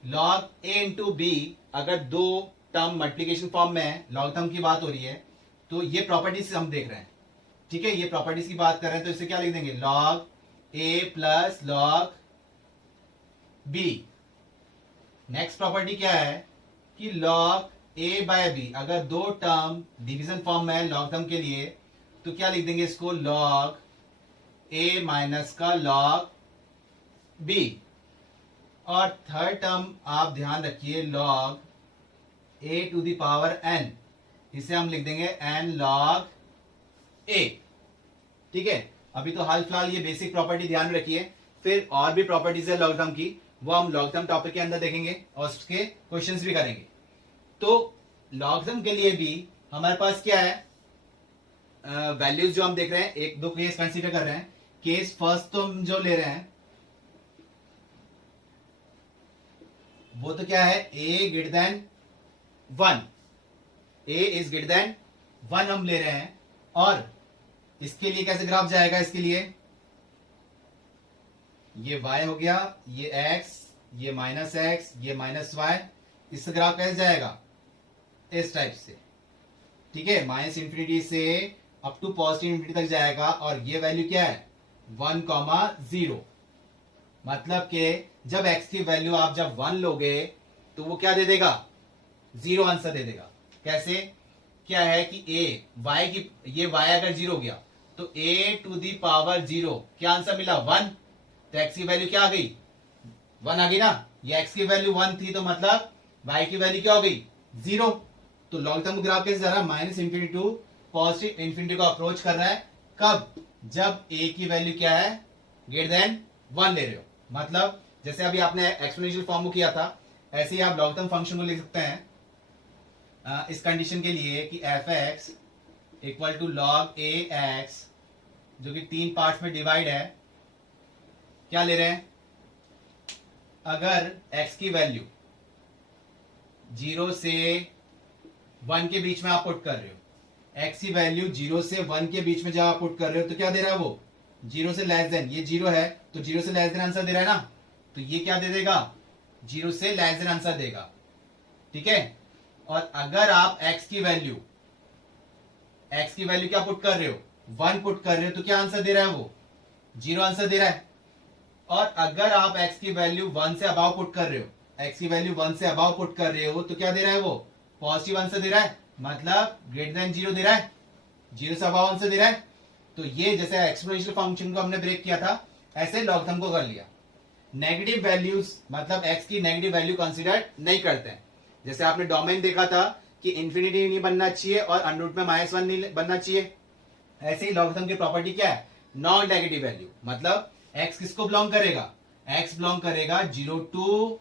log a into b अगर दो टर्म मल्टीप्लिकेशन फॉर्म में है, लॉगरिथम की बात हो रही है, तो ये प्रॉपर्टीज हम देख रहे हैं। ठीक है, ये प्रॉपर्टीज की बात कर रहे हैं तो इसे क्या लिख देंगे, log a plus log b। Next property क्या है कि log a बाय b अगर दो टर्म डिवीजन फॉर्म में है लॉगरिथम के लिए तो क्या लिख देंगे इसको, log a माइनस का log b। और थर्ड टर्म आप ध्यान रखिए, log a to the power n, इसे हम लिख देंगे n log a। ठीक है, अभी तो हाल फिलहाल ये बेसिक प्रॉपर्टी ध्यान रखिए, फिर और भी प्रॉपर्टीज है लॉगरिथम की, वो हम लॉगरिथम टॉपिक के अंदर देखेंगे और उसके क्वेश्चंस भी करेंगे। तो लॉगरिथम के लिए भी हमारे पास क्या है, वैल्यूज जो हम देख रहे हैं, एक दो केस कंसीडर कर रहे हैं। केस फर्स्ट तो हम जो ले रहे हैं वो तो क्या है, a greater than 1, a is greater than 1 हम ले रहे हैं। और इसके लिए कैसे ग्राफ जाएगा, इसके लिए ये y हो गया, ये x, ये -x, ये -y, इससे ग्राफ कैसे जाएगा, इस टाइप से। ठीक है, -∞ से अप टू +∞ तक जाएगा। और ये वैल्यू क्या है, 1,0, मतलब कि जब x की वैल्यू आप जब 1 लोगे तो वो क्या दे देगा, 0 आंसर दे देगा। कैसे क्या है कि a y की, ये y अगर 0 हो गया तो a टू दी पावर 0, क्या आंसर मिला 1। तो x की वैल्यू क्या आ गई 1 आ गई ना, ये x की वैल्यू 1 थी तो मतलब y की वैल्यू क्या हो गई 0। तो लॉगरिथम ग्राफ कैसे जा रहा है, minus infinity to positive infinity को अप्रोच कर रहा है, कब, जब a की वैल्यू क्या है ग्रेटर देन 1 ले रहे हो। मतलब जैसे अभी आपने एक्सपोनेंशियल फॉर्म को किया था, ऐसे ही आप लॉगरिथम फंक्शन को लिख सकते हैं इस कंडीशन के लिए कि f x equal to log a x, जो कि 3 पार्ट्स में डिवाइड है। क्या ले रहे हैं, अगर x की वैल्यू 0 से 1 के बीच में आप पुट कर रहे हो, x की वैल्यू 0 से 1 के बीच में जब आप पुट कर रहे हो तो क्या दे रहा है वो 0 से लेस देन, ये 0 है तो 0 से लेस देन आंसर दे रहा है ना, तो ये क्या दे देगा 0 से लेस देन आंसर देगा, ठीक है। और अगर आप x की वैल्यू क्या पुट कर रहे हो 1 पुट कर रहे हो तो क्या आंसर दे रहा है वो 0 आंसर दे रहा है। और अगर आप x की वैल्यू 1 से अबाव पुट कर रहे हो, x की वैल्यू 1 से अबाव पुट कर रहे हो तो क्या दे रहा है वो पॉजिटिव आंसर दे रहा है, मतलब ग्रेटर देन 0 दे रहा है, 0 से अबाव आंसर दे रहा है। तो ये जैसे एक्सपोनेंशियल फंक्शन को हमने ब्रेक किया था, ऐसे लॉगरिथम को कर लिया। नेगेटिव वैल्यूज मतलब x की नेगेटिव वैल्यू कंसीडर नहीं करते हैं। जैसे आपने डोमेन देखा था कि इंफिनिटी नहीं बनना चाहिए और अंडर रूट में -1 नहीं बनना चाहिए, ऐसे ही लॉगरिथम की प्रॉपर्टी क्या है नॉन नेगेटिव वैल्यू, मतलब x किसको बिलोंग करेगा, x बिलोंग करेगा 0 टू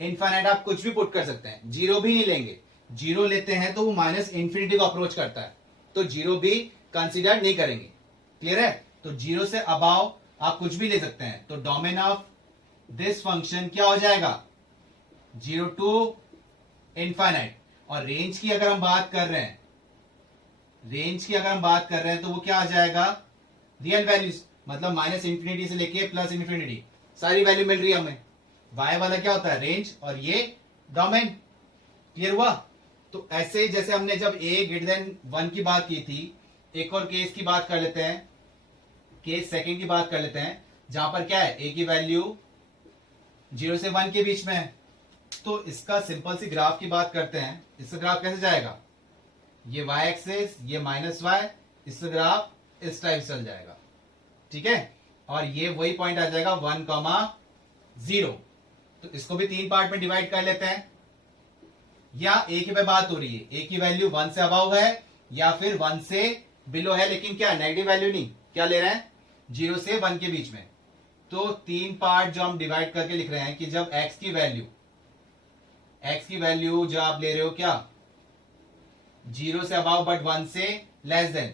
इनफाइनाइट। आप कुछ भी पुट कर सकते हैं, 0 भी नहीं लेंगे, 0 लेते हैं तो वो माइनस इंफिनिटी को अप्रोच करता है, तो 0 भी कंसीडर नहीं करेंगे, क्लियर है। तो 0 से अबाव आप कुछ भी ले सकते हैं, तो डोमेन ऑफ दिस फंक्शन क्या हो जाएगा 0 टू इनफाइनाइट। और रेंज की अगर हम बात कर रहे हैं, तो वो क्या आ जाएगा रियल वैल्यूज, मतलब माइनस इंफिनिटी से लेके प्लस इंफिनिटी सारी वैल्यू मिल रही है हमें। y वाला क्या होता है रेंज और ये डोमेन, क्लियर हुआ। तो ऐसे जैसे हमने जब a ग्रेटर देन 1 की बात की थी, एक और केस की बात कर लेते हैं, केस सेकंड की बात कर लेते हैं, जहां पर क्या है a की वैल्यू 0 से 1 के बीच में है। तो इसका सिंपल सी ग्राफ की बात करते हैं, इसका ग्राफ कैसे जाएगा, ये y एक्सिस, ये -y, इसका ग्राफ इस टाइप चल जाएगा, ठीक है। और ये वही पॉइंट आ जाएगा 1,0। तो इसको भी 3 पार्ट में डिवाइड कर लेते हैं। या a की बात हो रही है, a की वैल्यू 1 से अबाव है या फिर 1 से बिलो है, लेकिन क्या नेगेटिव वैल्यू नहीं, क्या ले रहे हैं 0 से 1 के बीच में। तो 3 पार्ट जो हम डिवाइड करके लिख रहे हैं कि जब x की वैल्यू जो आप ले रहे हो क्या 0 से अबाव बट 1 से लेस देन,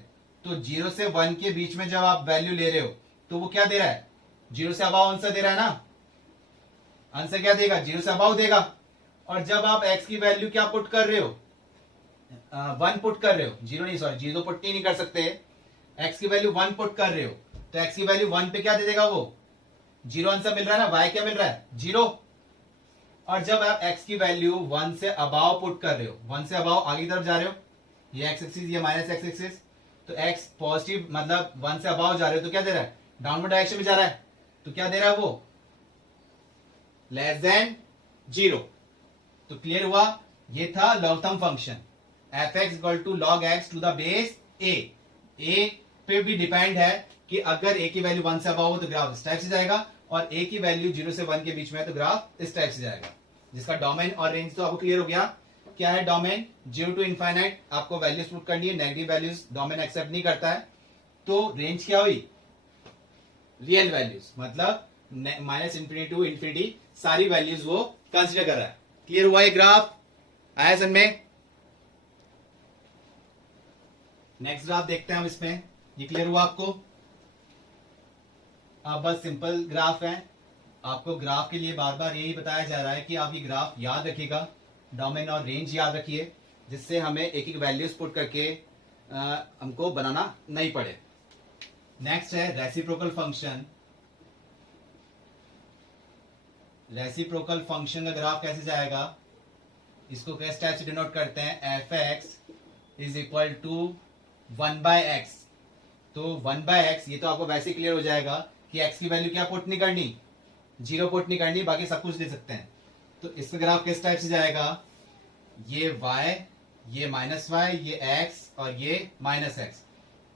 तो 0 से 1 के बीच में जब आप वैल्यू ले रहे हो तो वो क्या दे रहा है 0 से अबाव आंसर दे रहा है ना, आंसर क्या देगा 0 से अबाव देगा। और जब आप x की वैल्यू क्या पुट कर रहे हो 1 पुट कर रहे हो, 0 नहीं सॉरी 0 पुट नहीं कर सकते, x की वैल्यू 1 पुट कर रहे हो तो x की वैल्यू 1 पे क्या दे देगा वो 0 आंसर मिल रहा है ना, y क्या मिल रहा है 0। और जब आप x की वैल्यू 1 से अबाव पुट कर रहे हो, 1 से अबाव आगे की तरफ जा रहे हो, ये x एक्सिस ये माइनस x एक्सिस, तो x पॉजिटिव मतलब 1 से अबाव जा रहे हो तो क्या दे रहा है डाउनवर्ड डायरेक्शन में जा रहा है, तो क्या दे रहा है वो लेस देन 0। तो क्लियर हुआ, ये था logarithm function F x equal to log X to the base A पे भी डिपेंड है कि अगर a की वैल्यू 1 से अबाव हो तो ग्राफ इस टाइप से जाएगा, और a की वैल्यू 0 से 1 के बीच में है तो ग्राफ इस टाइप से जाएगा। जिसका डोमेन और रेंज तो आपको क्लियर हो गया। क्या है डोमेन 0 टू इनफाइनाइट, आपको वैल्यूज पुट करनी है, नेगेटिव वैल्यूज डोमेन एक्सेप्ट नहीं करता है। तो रेंज क्या हुई रियल वैल्यूज, मतलब माइनस इंफिनिटी टू इंफिनिटी सारी वैल्यूज वो कंसिडर कर रहा है। क्लियर हुआ ये ग्राफ, आया समझ में। नेक्स्ट ग्राफ देखते हैं हम इसमें, ये क्लियर हुआ आपको। आप बस सिंपल ग्राफ है, आपको ग्राफ के लिए बार बार यही बताया जा रहा है कि आप ये ग्राफ याद रखिएगा, डोमेन और रेंज याद रखिए, जिससे हमें एक एक वैल्यूज पुट करके हमको बनाना नहीं पड़े। नेक्स्ट है रेसिप्रोकल फंक्शन। रेसिप्रोकल फंक्शन का ग्राफ कैसे जाएगा, इसको किस टाइप से डिनोट करते हैं, f x is equal to 1/x। तो 1/x ये तो आपको वैसे क्लियर हो जाएगा कि x की वैल्यू क्या पुट नहीं करनी 0 पुट नहीं करनी, बाकी सब कुछ दे सकते हैं। तो इसका ग्राफ किस टाइप से जाएगा, ये y ये माइनस वाई, ये एक्स और ये माइनस एक्स।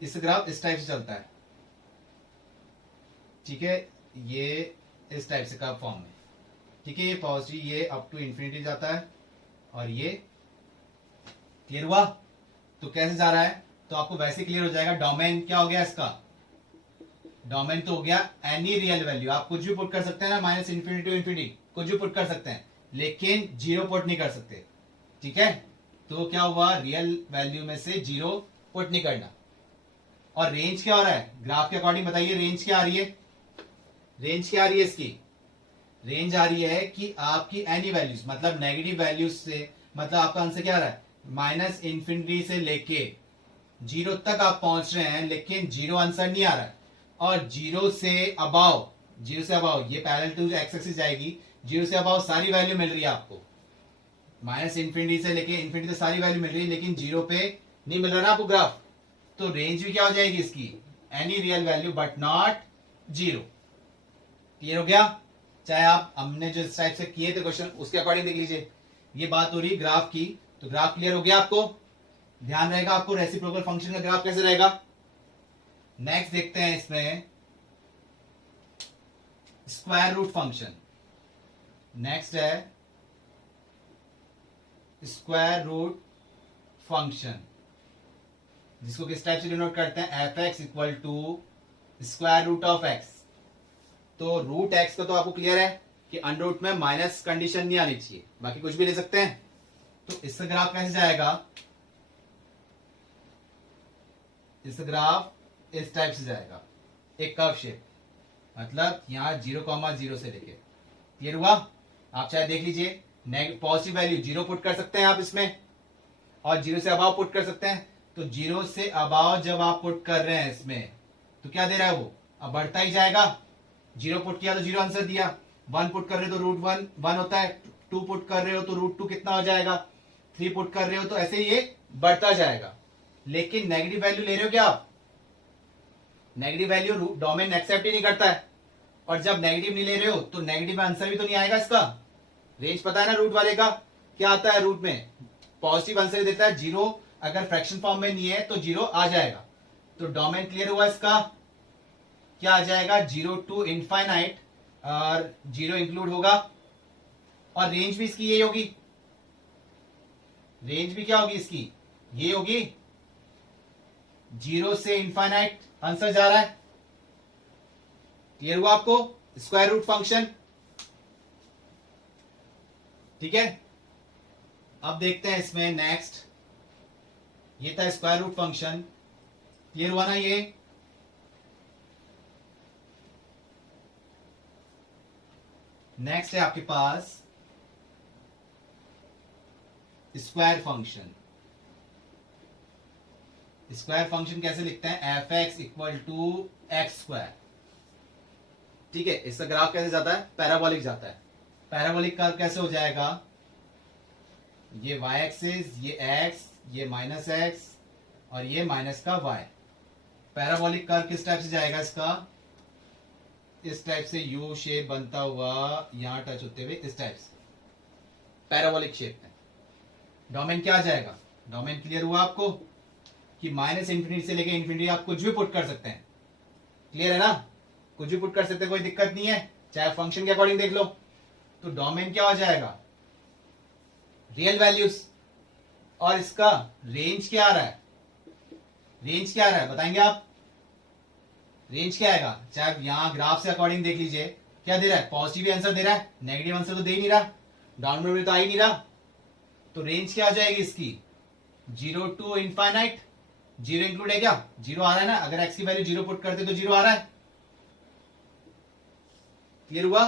इस ग्राफ इस टाइप से चलता है, ठीक है, ये इस टाइप से कर्व फॉर्म में, ठीक है। ये पॉजिटिव, ये अप टू इंफिनिटी जाता है और ये क्लियर हुआ। तो कैसे जा रहा है, तो आपको वैसे क्लियर हो जाएगा। डोमेन क्या हो गया इसका, डोमेन तो हो गया एनी रियल वैल्यू, आप कुछ भी पुट कर सकते हैं ना, माइनस इन्फिनिटी टू इन्फिनिटी कुछ भी पुट कर सकते हैं, लेकिन जीरो पुट नहीं कर सकते, ठीक है। तो क्या हुआ, रियल वैल्यू में से जीरो पुट नहीं करना। और रेंज क्या हो रहा है ग्राफ के अकॉर्डिंग, बताइए रेंज क्या आ रही है, रेंज क्या आ रही है इसकी, रेंज आ रही है कि आपकी एनी वैल्यूज, मतलब नेगेटिव वैल्यूज से, मतलब आपका आंसर क्या आ रहा है, माइनस इन्फिनिटी से लेके जीरो तक आप पहुंच रहे हैं, लेकिन जीरो आंसर नहीं आ रहा है। और जीरो से अबाव, जीरो से अबाव ये पैरेलल टू एक्स एक्सिस जाएगी, जीरो से अबाव सारी वैल्यू मिल रही है आपको, माइनस इन्फिनिटी से लेके इन्फिनिटी तक सारी वैल्यू मिल रही है, लेकिन जीरो पे नहीं मिल रहा ना आपको ग्राफ। तो रेंज भी क्या हो जाएगी इसकी, any real value but not zero. Clear हो गया, चाहे आप हमने जो इस टाइप से किए थे क्वेश्चन उसके अकॉर्डिंग देख लीजिए। ये बात हो रही ग्राफ की, तो ग्राफ क्लियर हो गया आपको, ध्यान रहेगा आपको रेसिप्रोकल फंक्शन का ग्राफ कैसे रहेगा। नेक्स्ट देखते हैं इसमें स्क्वायर रूट फंक्शन। नेक्स्ट है स्क्वायर रूट फंक्शन, जिसको किस टाइप से डिनोट करते हैं, f x equal to square root of x. तो रूट एक्स का तो आपको क्लियर है कि अंडर रूट में माइनस कंडीशन नहीं आनी चाहिए, बाकी कुछ भी ले सकते हैं। तो इसका ग्राफ कैसे जाएगा, इस ग्राफ इस टाइप से जाएगा, एक कर्व शेप, मतलब यहां 0,0 से लेके, क्लियर हुआ। आप चाहे देख लीजिए, पॉजिटिव वैल्यू जीरो पुट कर सकते हैं आप इसमें, और जीरो से अबाव पुट कर सकते हैं। तो जीरो से अबाव जब आप पुट कर रहे हैं इसमें, तो क्या दे रहा है वो, अब बढ़ता ही जाएगा। जीरो पुट किया तो जीरो आंसर दिया, वन पुट कर रहे हो तो रूट वन वन होता है, टू पुट कर रहे हो तो रूट टू कितना हो जाएगा, थ्री पुट कर रहे हो तो ऐसे ही ये बढ़ता जाएगा। लेकिन नेगेटिव वैल्यू ले रहे हो क्या आप, नेगेटिव वैल्यू डोमेन एक्सेप्ट ही नहीं करता है। और जब नेगेटिव नहीं ले रहे हो तो नेगेटिव आंसर भी तो नहीं आएगा इसका। रेंज पता है ना रूट वाले का क्या आता है, रूट में पॉजिटिव आंसर देता है, जीरो अगर फ्रैक्शन फॉर्म में नहीं है तो जीरो आ जाएगा। तो डोमेन क्लियर हुआ इसका, क्या आ जाएगा, जीरो टू इनफाइनाइट, और जीरो इंक्लूड होगा। और रेंज भी इसकी ये होगी, रेंज भी क्या होगी इसकी, ये होगी, जीरो से इनफाइनाइट आंसर जा रहा है। क्लियर हुआ आपको स्क्वायर रूट फंक्शन, ठीक है। अब देखते हैं इसमें नेक्स्ट, ये था स्क्वायर रूट फंक्शन, क्लियर हुआ ना ये। नेक्स्ट है आपके पास स्क्वायर फंक्शन। स्क्वायर फंक्शन कैसे लिखते हैं, f x equal to x square, ठीक है। इसका ग्राफ कैसे जाता है, पैराबोलिक जाता है। पैराबोलिक कर्व कैसे हो जाएगा, ये वाई एक्सिस, ये एक्स, ये माइनस एक्स और ये माइनस का वाई। पैराबोलिक कर्व किस टाइप से जाएगा इसका, इस टाइप से यू शेप बनता हुआ यहां टच होते हुए इस टाइप से पैराबोलिक शेप में। डोमेन क्या आ जाएगा, डोमेन क्लियर हुआ आपको कि माइनस इंफिनिटी से लेके इंफिनिटी आप कुछ भी पुट कर सकते हैं, क्लियर है ना, कुछ भी पुट कर सकते हैं, कोई दिक्कत नहीं है, चाहे फंक्शन के अकॉर्डिंग देख लो। तो डोमेन क्या हो जाएगा, रियल वैल्यूज। और इसका रेंज क्या आ रहा है, रेंज क्या आ रहा है बताएंगे आप, रेंज क्या आएगा, चाहे यहां ग्राफ से अकॉर्डिंग देख लीजिए, क्या दे रहा है, पॉजिटिव आंसर दे रहा है, नेगेटिव आंसर तो दे ही नहीं रहा, डाउनवर्ड में तो आ ही नहीं रहा। तो रेंज क्या आ जाएगी इसकी, zero to infinite, zero include है क्या, जीरो आ रहा है ना, अगर एक्स की वैल्यू जीरो पुट करते तो जीरो आ रहा है। क्लियर हुआ।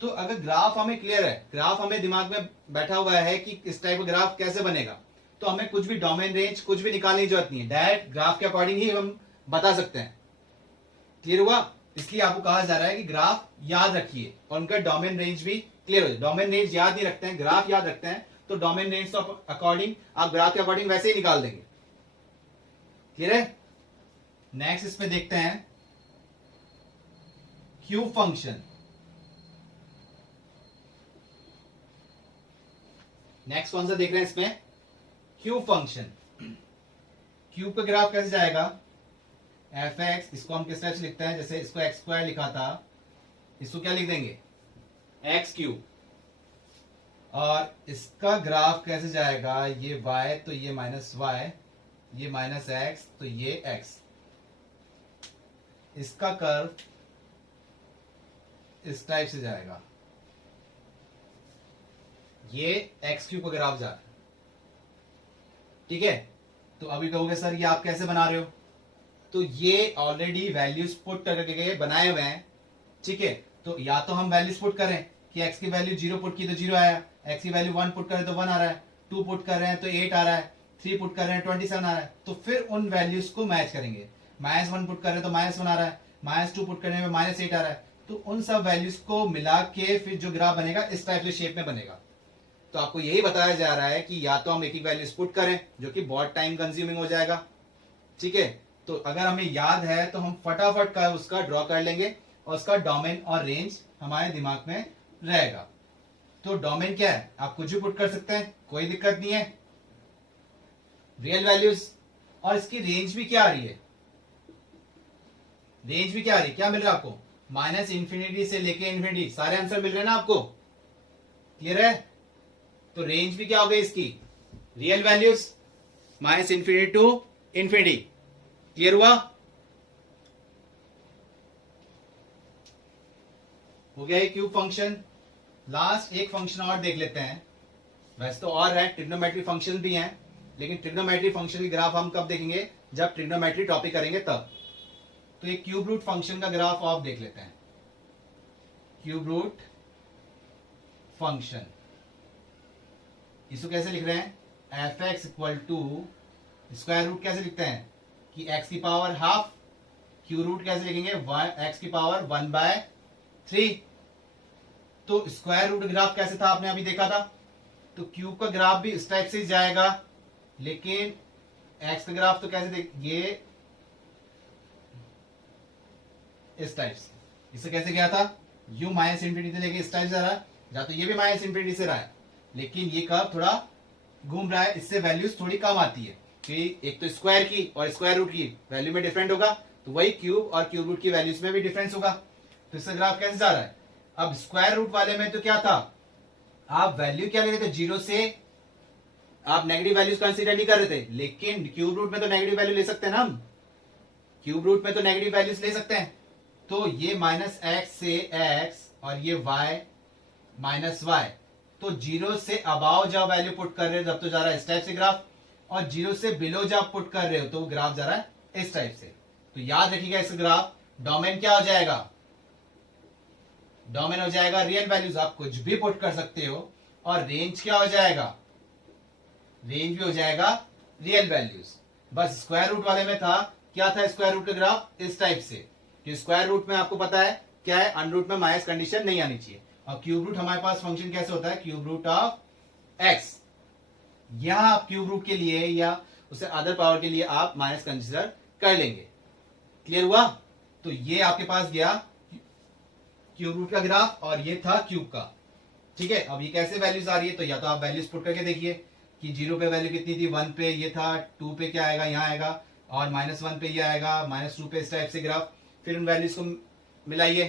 तो अगर ग्राफ हमें क्लियर है, ग्राफ हमें दिमाग में बैठा हुआ है कि इस टाइप का ग्राफ कैसे बनेगा, तो हमें कुछ भी डोमेन रेंज कुछ भी निकालने की जरूरत नहीं है, डायरेक्ट ग्राफ के अकॉर्डिंग ही हम बता सकते हैं। क्लियर हुआ, इसलिए आपको कहा जा रहा है कि ग्राफ याद रखिए और उनका डोमेन रेंज भी क्लियर हो। डोमेन रेंज याद नहीं रखते हैं, ग्राफ याद रखते हैं, तो डोमेन रेंज तो अकॉर्डिंग आप ग्राफ के अकॉर्डिंग वैसे ही निकाल देंगे। क्लियर है। नेक्स्ट इसमें देखते हैं क्यूब फंक्शन। नेक्स्ट कौन सा देख रहे हैं इसमें, क्यूब फंक्शन, क्यूब का ग्राफ कैसे जाएगा, एफ एक्स, इसको हम किस टाइप से लिखते हैं, जैसे इसको एक्स स्क्वायर लिखा था, इसको क्या लिख देंगे, एक्स क्यूब। और इसका ग्राफ कैसे जाएगा, ये y तो ये माइनस वाई, ये माइनस एक्स तो ये एक्स। इसका कर्व इस टाइप से जाएगा, ये एक्स क्यूब का ग्राफ जा रहा है। ठीक है, तो अभी कहोगे सर ये आप कैसे बना रहे हो, तो ये ऑलरेडी वैल्यूज पुट करके बनाए हुए हैं। ठीक है, तो या तो हम वैल्यूज पुट करें कि x की वैल्यू 0 पुट की तो 0 आया, x की वैल्यू 1 पुट करें तो 1 आ रहा है, 2 पुट कर रहे हैं तो 8 आ रहा है, 3 पुट कर रहे हैं 27 आ रहा है। तो फिर उन वैल्यूज को मैच करेंगे, -1 पुट कर रहे हैं तो -1 आ रहा है, -2 पुट करने में -8 आ रहा है। तो उन सब वैल्यूज को मिला के फिर जो ग्राफ बनेगा इस टाइप से शेप में बनेगा। तो आपको यही बताया जा रहा है कि या तो हम एक ही वैल्यूज पुट करें जो कि बहुत टाइम कंज्यूमिंग हो जाएगा। ठीक है, तो अगर हमें याद है तो हम फटाफट का उसका ड्रॉ कर लेंगे और उसका डोमेन और रेंज हमारे दिमाग में रहेगा। तो डोमेन क्या है, आप कुछ भी पुट कर सकते हैं, कोई दिक्कत नहीं है, रियल वैल्यूज। और इसकी रेंज भी क्या आ रही है, रेंज भी क्या आ रही है, क्या मिल रहा है आपको, -इंफिनिटी से लेके इंफिनिटी, सारे आंसर मिल रहे हैं ना आपको, क्लियर है। तो रेंज भी क्या हो गई इसकी, real values -infinity to infinity, clear हुआ, हो गया ये क्यूब फंक्शन। लास्ट एक फंक्शन और देख लेते हैं, वैसे तो और है, ट्रिग्नोमेट्री फंक्शन भी हैं, लेकिन ट्रिग्नोमेट्री फंक्शन की ग्राफ हम कब देखेंगे, जब ट्रिग्नोमेट्री टॉपिक करेंगे तब। तो ये क्यूब रूट फंक्शन का ग्राफ आप देख लेते हैं, क्यूब रूट फंक्शन, इसको कैसे लिख रहे हैं, f x equal to square root कैसे लिखते हैं कि एक्स की पावर हाफ, क्यू रूट कैसे लिखेंगे, एक्स की पावर 1/3। तो स्क्वायर रूट ग्राफ कैसे था आपने अभी देखा था, तो क्यूब का ग्राफ भी इस टाइप से जाएगा, लेकिन एक्स का ग्राफ तो कैसे देख, ये इस टाइप से, इससे कैसे गया था, यू -इंफिनिटी से लेके इस टाइप से रहा है, या तो ये भी -इंफिनिटी से रहा है, लेकिन ये कर्व थोड़ा घूम रहा है, इससे वैल्यूज थोड़ी कम आती है, कि एक तो स्क्वायर की और स्क्वायर रूट की वैल्यू में डिफरेंट होगा, तो वही क्यूब और क्यूब रूट की वैल्यूज में भी डिफरेंस होगा। तो इसका ग्राफ कैसे जा रहा है, अब स्क्वायर रूट वाले में तो क्या था, आप वैल्यू क्या ले रहे थे, 0 से आप नेगेटिव वैल्यूज कंसीडर नहीं कर रहे थे, लेकिन क्यूब रूट में तो नेगेटिव वैल्यू ले सकते हैं ना हम, क्यूब रूट में तो नेगेटिव वैल्यूज ले सकते हैं। तो ये -x से x और ये y -y, तो 0 से अबाव जब वैल्यू पुट कर रहे हो तब तो जा रहा है इस टाइप से ग्राफ, और 0 से बिलो जब पुट कर रहे हो तो ग्राफ जा रहा है इस टाइप से। तो याद रखिएगा, इस ग्राफ डोमेन क्या हो जाएगा, डोमेन हो जाएगा रियल वैल्यूज, आप कुछ भी पुट कर सकते हो, और रेंज क्या हो जाएगा, रेंज भी हो जाएगा रियल वैल्यूज। बस स्क्वायर रूट वाले में था, क्या था स्क्वायर रूट का ग्राफ इस टाइप से, कि स्क्वायर रूट में आपको पता है क्या है, अंडर रूट में माइनस कंडीशन नहीं आनी चाहिए। और क्यूब रूट हमारे पास फंक्शन कैसे होता है, क्यूब रूट ऑफ एक्स, यहां आप क्यूब रूट के लिए या उसे अदर पावर के लिए आप माइनस कंसीडर कर लेंगे, क्लियर हुआ। तो ये आपके पास गया क्यूब रूट का ग्राफ, और ये था क्यूब का। ठीक है, अब ये कैसे वैल्यूज आ रही है, तो या तो आप वैल्यूज पुट करके देखिए कि 0 पे वैल्यू कितनी थी, 1 पे ये था, 2 पे क्या आएगा, यहाँ आएगा, और -1 पे ये आएगा, -2 पे इस टाइप से ग्राफ, फिर उन वैल्यूज को मिलाइए,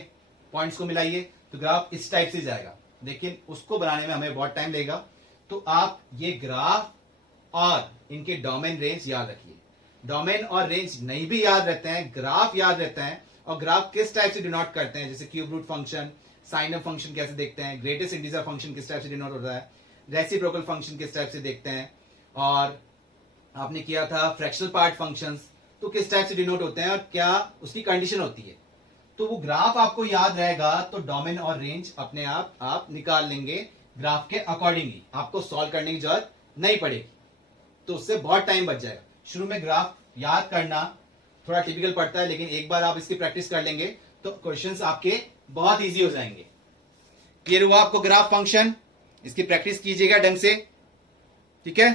पॉइंट्स को मिलाइए, तो ग्राफ इस टाइप से जाएगा। लेकिन उसको बनाने में हमें बहुत टाइम लगेगा, तो आप ये ग्राफ और इनके डोमेन रेंज याद रखिए। डोमेन और रेंज नहीं भी याद रहते हैं, ग्राफ याद रहते हैं, और ग्राफ किस टाइप से डिनोट करते हैं, जैसे cube root function, sine of function कैसे देखते हैं, ग्रेटेस्ट इंटीजर फंक्शन किस टाइप से डिनोट होता है, रेसिप्रोकल फंक्शन किस टाइप से देखते हैं, और आपने किया था फ्रैक्शनल पार्ट फंक्शंस, तो किस टाइप से डिनोट होते हैं और क्या उसकी कंडीशन होती है। तो वो ग्राफ आपको याद रहेगा, तो डोमेन और रेंज अपने आप निकाल लेंगे ग्राफ के अकॉर्डिंगली, आपको सॉल्व करने की जरूरत नहीं पड़ेगी, तो उससे बहुत टाइम बच जाएगा। शुरू में ग्राफ याद करना थोड़ा टिपिकल पड़ता है, लेकिन एक बार आप इसकी प्रैक्टिस कर लेंगे तो क्वेश्चंस आपके बहुत इजी हो जाएंगे। क्लियर हुआ आपको ग्राफ फंक्शन, इसकी प्रैक्टिस कीजिएगा ढंग से, ठीक है।